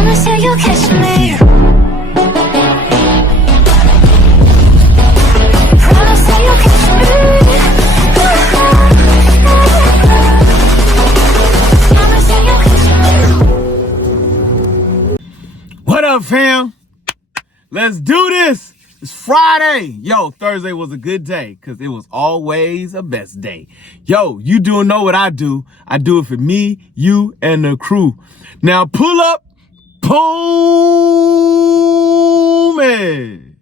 Promise that you'll catch me. Promise that you'll catch me. Promise that you'll catch me. What up, fam? Let's do this. It's Friday. Yo, Thursday was a good day because it was always a best day. Yo, you do know what I do. I do it for me, you, and the crew. Now pull up, boom, man.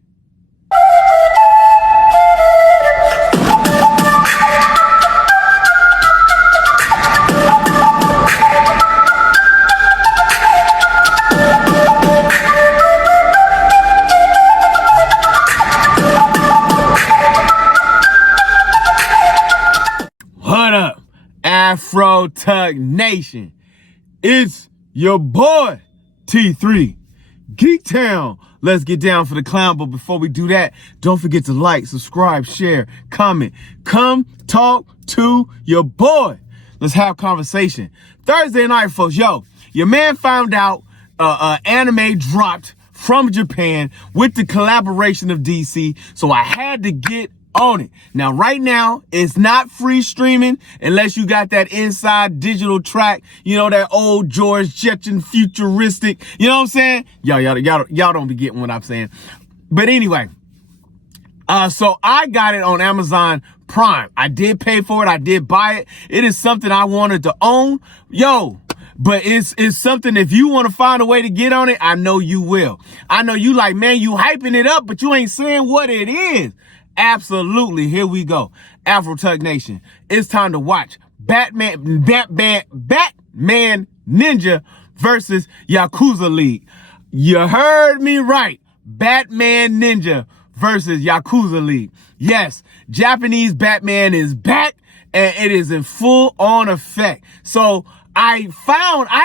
What up, Afro Tug Nation? It's your boy, T3, Geek Town. Let's get down for the clown, but before we do that, don't forget to like, subscribe, share, comment. Come talk to your boy. Let's have conversation. Thursday night, folks. Yo, your man found out anime dropped from Japan with the collaboration of DC, so I had to get on it. Now, right now, it's not free streaming unless you got that inside digital track, you know, that old George Jetson futuristic, you know what I'm saying? Y'all don't be getting what I'm saying. But anyway, so I got it on Amazon Prime. I did pay for it. I did buy it. It is something I wanted to own. Yo, but it's something, if you want to find a way to get on it, I know you will. I know you like, man, you hyping it up, but you ain't saying what it is. Absolutely. Here we go. Afro Tug Nation. It's time to watch Batman Ninja versus Yakuza League. You heard me right. Batman Ninja versus Yakuza League. Yes, Japanese Batman is back and it is in full on effect. So I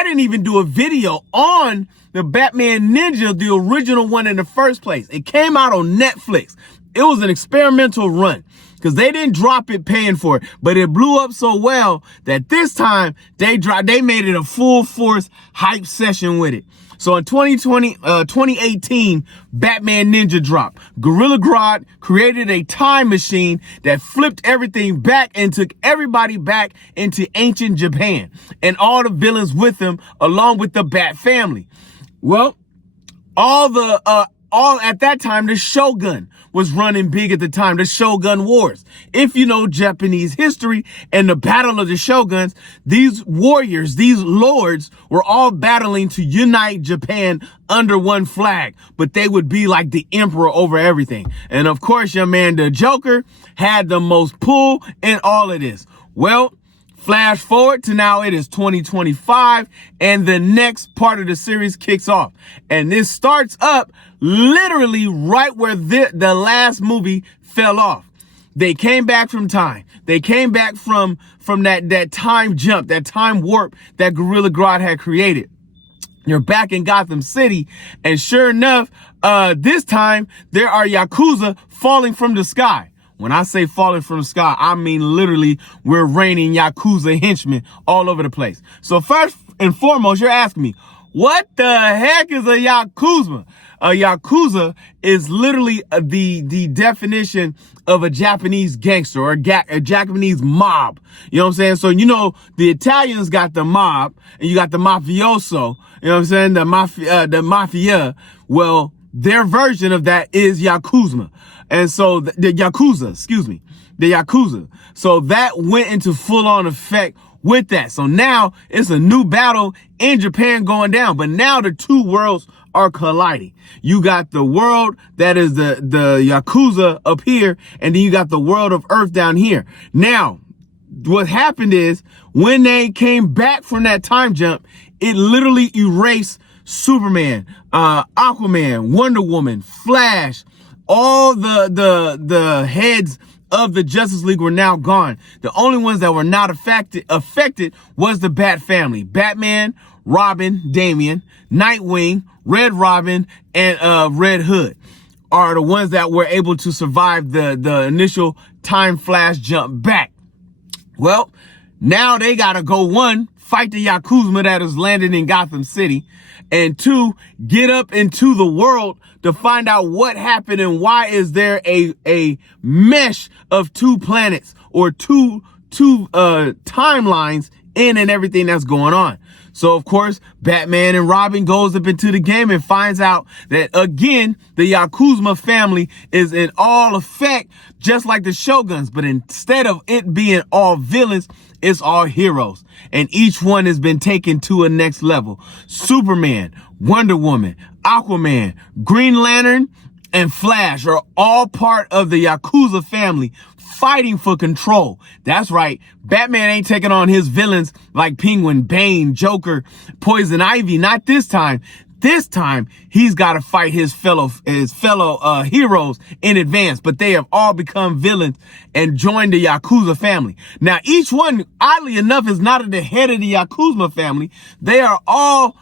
didn't even do a video on the Batman Ninja, the original one in the first place. It came out on Netflix. It was an experimental run because they didn't drop it paying for it, but it blew up so well that this time they made it a full force hype session with it. So in 2018, Batman Ninja dropped. Gorilla Grodd created a time machine that flipped everything back and took everybody back into ancient Japan and all the villains with them, along with the Bat family. Well, at that time, the Shogun was running big at the time, the Shogun Wars. If you know Japanese history and the Battle of the Shoguns, these warriors, these lords were all battling to unite Japan under one flag, but they would be like the emperor over everything. And of course, your man, the Joker, had the most pull in all of this. Well, flash forward to now, it is 2025 and the next part of the series kicks off. And this starts up literally right where the last movie fell off. They came back from time. They came back from that time jump, that time warp that Gorilla Grodd had created. You're back in Gotham City, and sure enough, this time there are Yakuza falling from the sky. When I say falling from the sky, I mean literally we're raining Yakuza henchmen all over the place. So first and foremost, you're asking me, what the heck is a Yakuza? A Yakuza is literally the definition of a Japanese gangster or a Japanese mob. You know what I'm saying? So, you know, the Italians got the mob and you got the mafioso. You know what I'm saying? The mafia. Well, their version of that is Yakuza. And so the Yakuza. So that went into full on effect with that. So now it's a new battle in Japan going down, but now the two worlds are colliding. You got the world that is the Yakuza up here, and then you got the world of Earth down here. Now, what happened is when they came back from that time jump, it literally erased Superman, Aquaman, Wonder Woman, Flash, all the heads of the Justice League were now gone. The only ones that were not affected was the Bat family. Batman, Robin, Damian, Nightwing, Red Robin, and Red Hood are the ones that were able to survive the initial time flash jump back. Well, now they gotta go, one, fight the Yakuza that is landed in Gotham City. And 2, get up into the world to find out what happened and why is there a mesh of 2 planets or two timelines in and everything that's going on. So, of course, Batman and Robin goes up into the game and finds out that, again, the Yakuza family is in all effect, just like the Shoguns. But instead of it being all villains, it's all heroes. And each one has been taken to a next level. Superman, Wonder Woman, Aquaman, Green Lantern, and Flash are all part of the Yakuza family, fighting for control. That's right. Batman ain't taking on his villains like Penguin, Bane, Joker, Poison Ivy. Not this time. This time, he's got to fight his fellow heroes in advance, but they have all become villains and joined the Yakuza family. Now, each one, oddly enough, is not at the head of the Yakuza family. They are all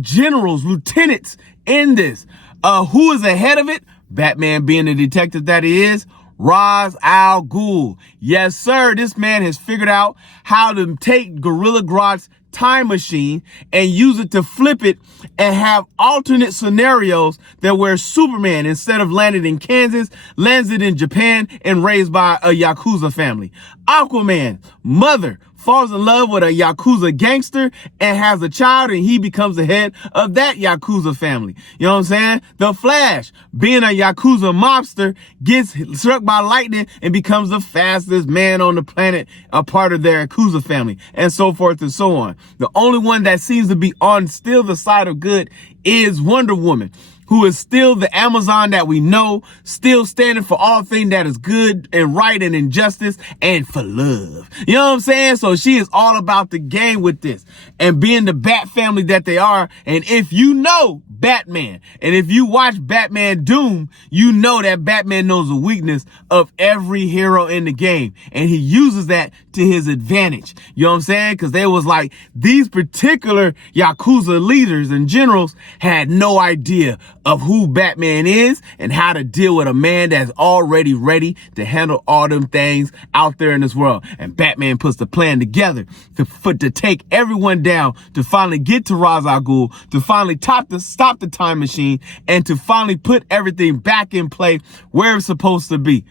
generals, lieutenants in this. Who is ahead of it? Batman, being the detective that he is, Ra's al Ghul. Yes, sir. This man has figured out how to take Gorilla Grodd's time machine and use it to flip it and have alternate scenarios that where Superman, instead of landing in Kansas, lands it in Japan and raised by a Yakuza family. Aquaman, mother, falls in love with a Yakuza gangster and has a child, and he becomes the head of that Yakuza family. You know what I'm saying? The Flash, being a Yakuza mobster, gets struck by lightning and becomes the fastest man on the planet, a part of their Yakuza family, and so forth and so on. The only one that seems to be on still the side of good is Wonder Woman, who is still the Amazon that we know, still standing for all things that is good and right and injustice and for love. You know what I'm saying? So she is all about the game with this and being the Bat family that they are. And if you know Batman, and if you watch Batman Doom, you know that Batman knows the weakness of every hero in the game. And he uses that to his advantage. You know what I'm saying? Because they was like, these particular Yakuza leaders and generals had no idea of who Batman is and how to deal with a man that's already ready to handle all them things out there in this world. And Batman puts the plan together to take everyone down, to finally get to Ra's al Ghul, to finally stop the time machine, and to finally put everything back in play where it's supposed to be.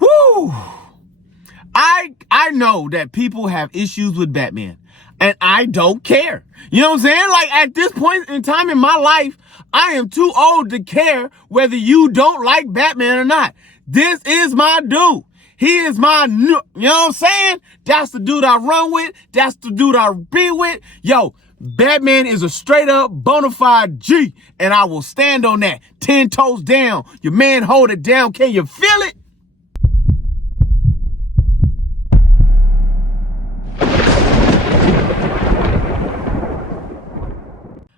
Woo! I know that people have issues with Batman, and I don't care. You know what I'm saying? Like, at this point in time in my life, I am too old to care whether you don't like Batman or not. This is my dude. He is my, you know what I'm saying? That's the dude I run with. That's the dude I be with. Yo, Batman is a straight up bona fide G, and I will stand on that. 10 toes down. Your man hold it down. Can you feel it?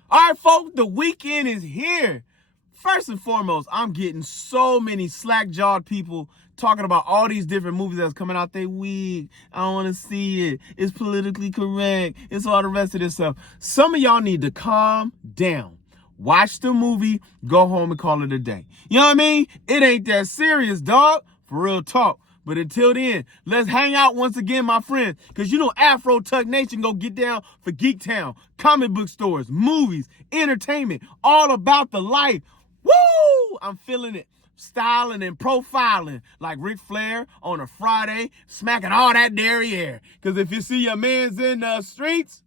All right, folks, the weekend is here. First and foremost, I'm getting so many slack-jawed people talking about all these different movies that's coming out. They weak. I don't want to see it. It's politically correct. It's all the rest of this stuff. Some of y'all need to calm down. Watch the movie, go home and call it a day. You know what I mean? It ain't that serious, dog. For real talk. But until then, let's hang out once again, my friends. Because you know Afro Tuck Nation go get down for Geek Town, comic book stores, movies, entertainment, all about the life. Woo! I'm feeling it. Styling and profiling like Ric Flair on a Friday, smacking all that derriere. Because if you see your mans in the streets,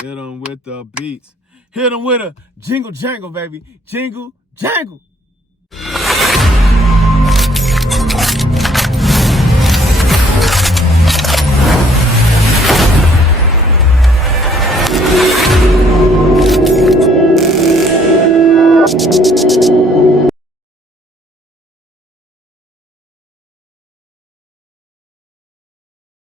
hit them with the beats. Hit them with a jingle jangle, baby. Jingle jangle.